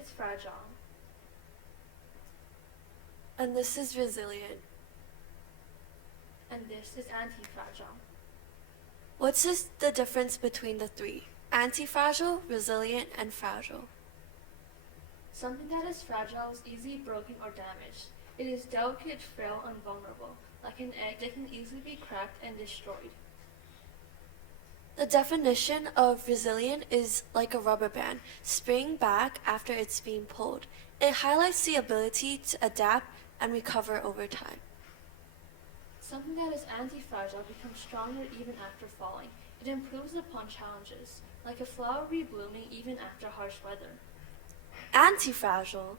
is fragile. And this is resilient. And this is anti-fragile. What's the difference between the three? Anti-fragile, resilient, and fragile. Something that is fragile is easily broken or damaged. It is delicate, frail, and vulnerable, like an egg that can easily be cracked and destroyed. The definition of resilient is like a rubber band, springing back after it's being pulled. It highlights the ability to adapt and recover over time. Something that is anti-fragile becomes stronger even after falling. It improves upon challenges, like a flower reblooming even after harsh weather. Anti-fragile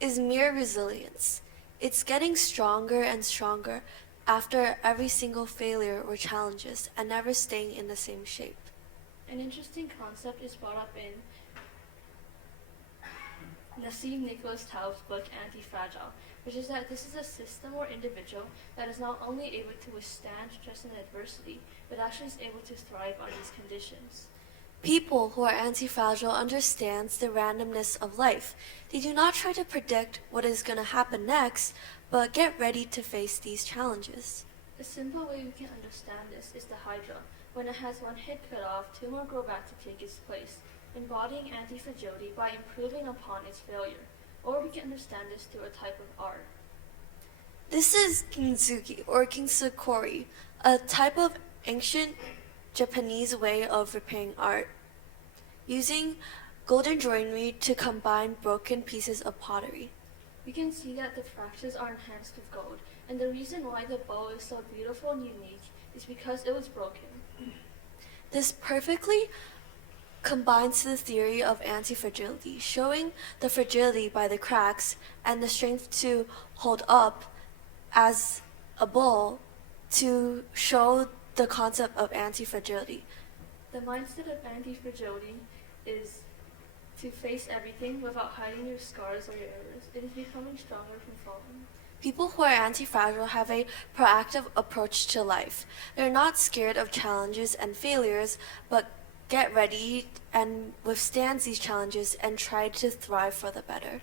is mere resilience. It's getting stronger and stronger after every single failure or challenges and never staying in the same shape. An interesting concept is brought up in Nassim Nicholas Taleb's book Antifragile, which is that this is a system or individual that is not only able to withstand stress and adversity, but actually is able to thrive on these conditions. People who are anti-fragile understand the randomness of life. They do not try to predict what is going to happen next, but get ready to face these challenges. A simple way we can understand this is the hydra. When it has one head cut off, two more grow back to take its place, embodying antifragility by improving upon its failure. Or we can understand this through a type of art. This is kintsugi or kintsugi, a type of ancient Japanese way of repairing art, using golden joinery to combine broken pieces of pottery. We can see that the fractures are enhanced with gold, and the reason why the bow is so beautiful and unique is because it was broken. This perfectly combines the theory of anti-fragility, showing the fragility by the cracks and the strength to hold up as a bowl to show the concept of anti-fragility. The mindset of anti-fragility is to face everything without hiding your scars or your errors. It is becoming stronger from falling. People who are anti-fragile have a proactive approach to life. They're not scared of challenges and failures, but get ready and withstand these challenges and try to thrive for the better.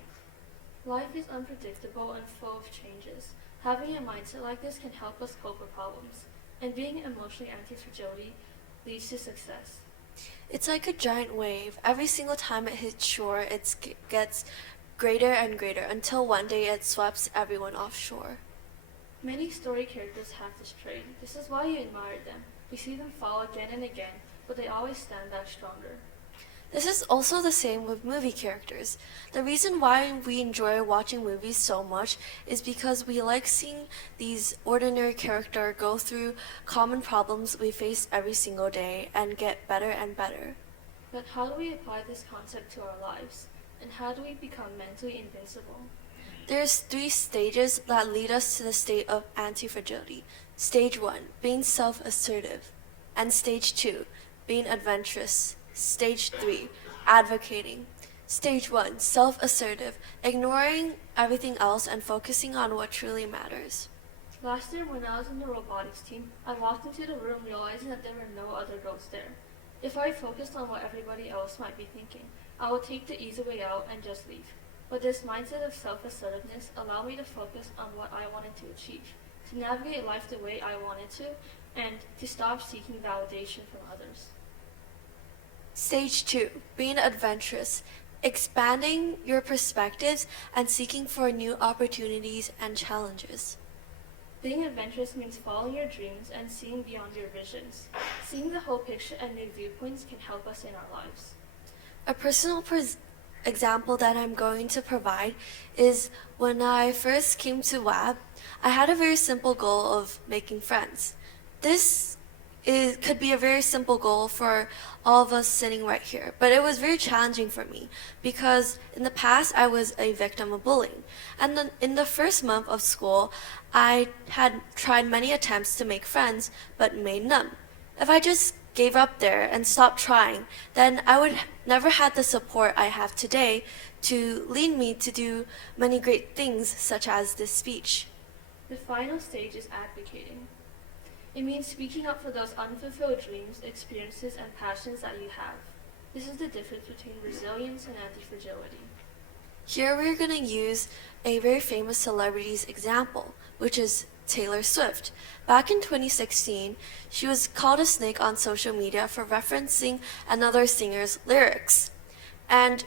Life is unpredictable and full of changes. Having a mindset like this can help us cope with problems. And being emotionally anti-fragility leads to success. It's like a giant wave. Every single time it hits shore, it gets greater and greater until one day it sweeps everyone offshore. Many story characters have this trait. This is why you admire them. We see them fall again and again, but they always stand back stronger. This is also the same with movie characters. The reason why we enjoy watching movies so much is because we like seeing these ordinary characters go through common problems we face every single day and get better and better. But how do we apply this concept to our lives? And how do we become mentally invincible? There's 3 stages that lead us to the state of anti-fragility. Stage 1, being self-assertive. And Stage 2, being adventurous. Stage 3, advocating. Stage 1, self-assertive, ignoring everything else and focusing on what truly matters. Last year when I was in the robotics team, I walked into the room realizing that there were no other girls there. If I focused on what everybody else might be thinking, I would take the easy way out and just leave. But this mindset of self-assertiveness allowed me to focus on what I wanted to achieve, to navigate life the way I wanted to, and to stop seeking validation from others. Stage 2, being adventurous, expanding your perspectives and seeking for new opportunities and challenges. Being adventurous means following your dreams and seeing beyond your visions. Seeing the whole picture and new viewpoints can help us in our lives. A personal example that I'm going to provide is when I first came to WAB, I had a very simple goal of making friends. This could be a very simple goal for all of us sitting right here, but it was very challenging for me because in the past I was a victim of bullying. And then in the first month of school, I had tried many attempts to make friends, but made none. If I just gave up there and stopped trying, then I would never had the support I have today to lead me to do many great things such as this speech. The final stage is advocating. It means speaking up for those unfulfilled dreams, experiences, and passions that you have. This is the difference between resilience and anti-fragility. Here we're going to use a very famous celebrity's example, which is Taylor Swift. Back in 2016, she was called a snake on social media for referencing another singer's lyrics. And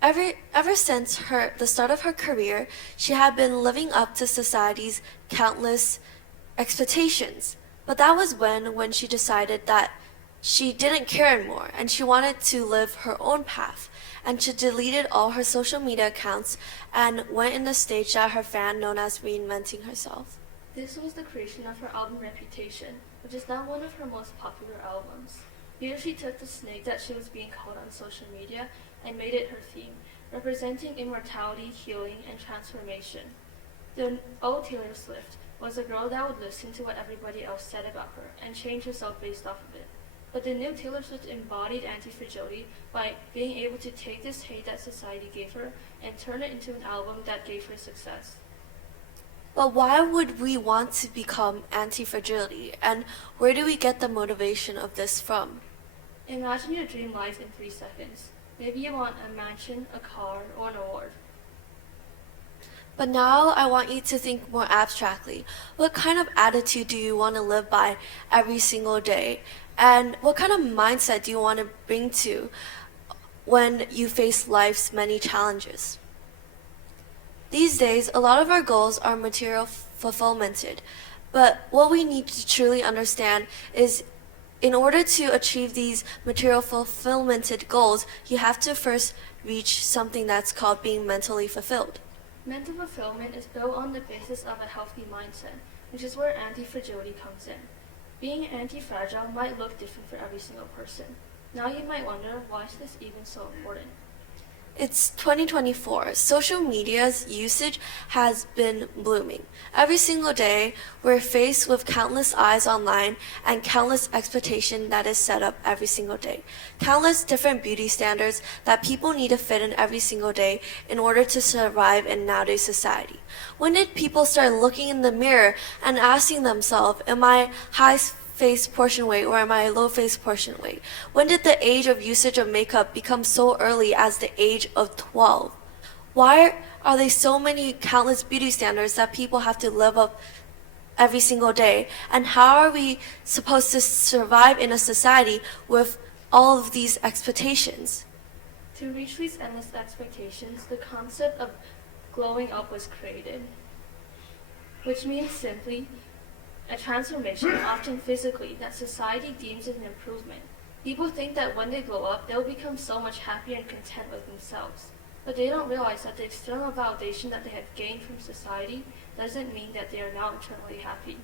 ever since the start of her career, she had been living up to society's countless expectations. But that was when she decided that she didn't care anymore and she wanted to live her own path. And she deleted all her social media accounts and went in the stage that her fan known as reinventing herself. This was the creation of her album Reputation, which is now one of her most popular albums. Here she took the snake that she was being called on social media and made it her theme, representing immortality, healing, and transformation. The old Taylor Swift was a girl that would listen to what everybody else said about her and change herself based off of it. But the new Taylor Swift embodied antifragility by being able to take this hate that society gave her and turn it into an album that gave her success. But why would we want to become anti-fragility, and where do we get the motivation of this from? Imagine your dream life in 3 seconds. Maybe you want a mansion, a car, or an award. But now I want you to think more abstractly. What kind of attitude do you want to live by every single day? And what kind of mindset do you want to bring to when you face life's many challenges? These days, a lot of our goals are material fulfillmented. But what we need to truly understand is in order to achieve these material fulfillmented goals, you have to first reach something that's called being mentally fulfilled. Mental fulfillment is built on the basis of a healthy mindset, which is where anti-fragility comes in. Being anti-fragile might look different for every single person. Now you might wonder, why is this even so important? It's 2024. Social media's usage has been blooming. Every single day, we're faced with countless eyes online and countless expectation that is set up every single day. Countless different beauty standards that people need to fit in every single day in order to survive in nowadays society. When did people start looking in the mirror and asking themselves, am I high face portion weight or am I low face portion weight? When did the age of usage of makeup become so early as the age of 12? Why are there so many countless beauty standards that people have to live up every single day? And how are we supposed to survive in a society with all of these expectations? To reach these endless expectations, the concept of glowing up was created, which means simply a transformation, often physically, that society deems as an improvement. People think that when they glow up, they'll become so much happier and content with themselves. But they don't realize that the external validation that they have gained from society doesn't mean that they are now internally happy.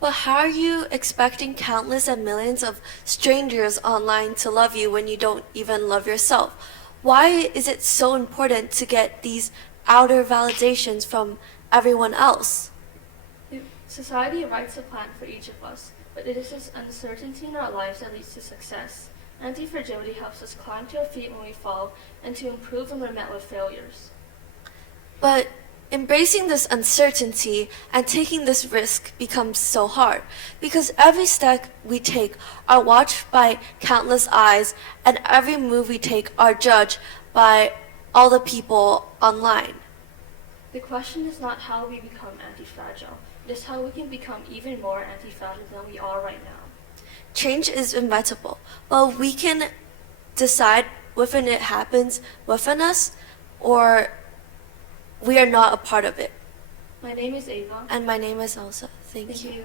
But how are you expecting countless and millions of strangers online to love you when you don't even love yourself? Why is it so important to get these outer validations from everyone else? Society writes a plan for each of us, but it is this uncertainty in our lives that leads to success. Anti-fragility helps us climb to our feet when we fall and to improve when we're met with failures. But embracing this uncertainty and taking this risk becomes so hard because every step we take are watched by countless eyes and every move we take are judged by all the people online. The question is not how we become anti-fragile. It is how we can become even more anti-fragile than we are right now. Change is inevitable, but we can decide whether it happens within us or we are not a part of it. My name is Ava. And my name is Elsa. Thank you. You.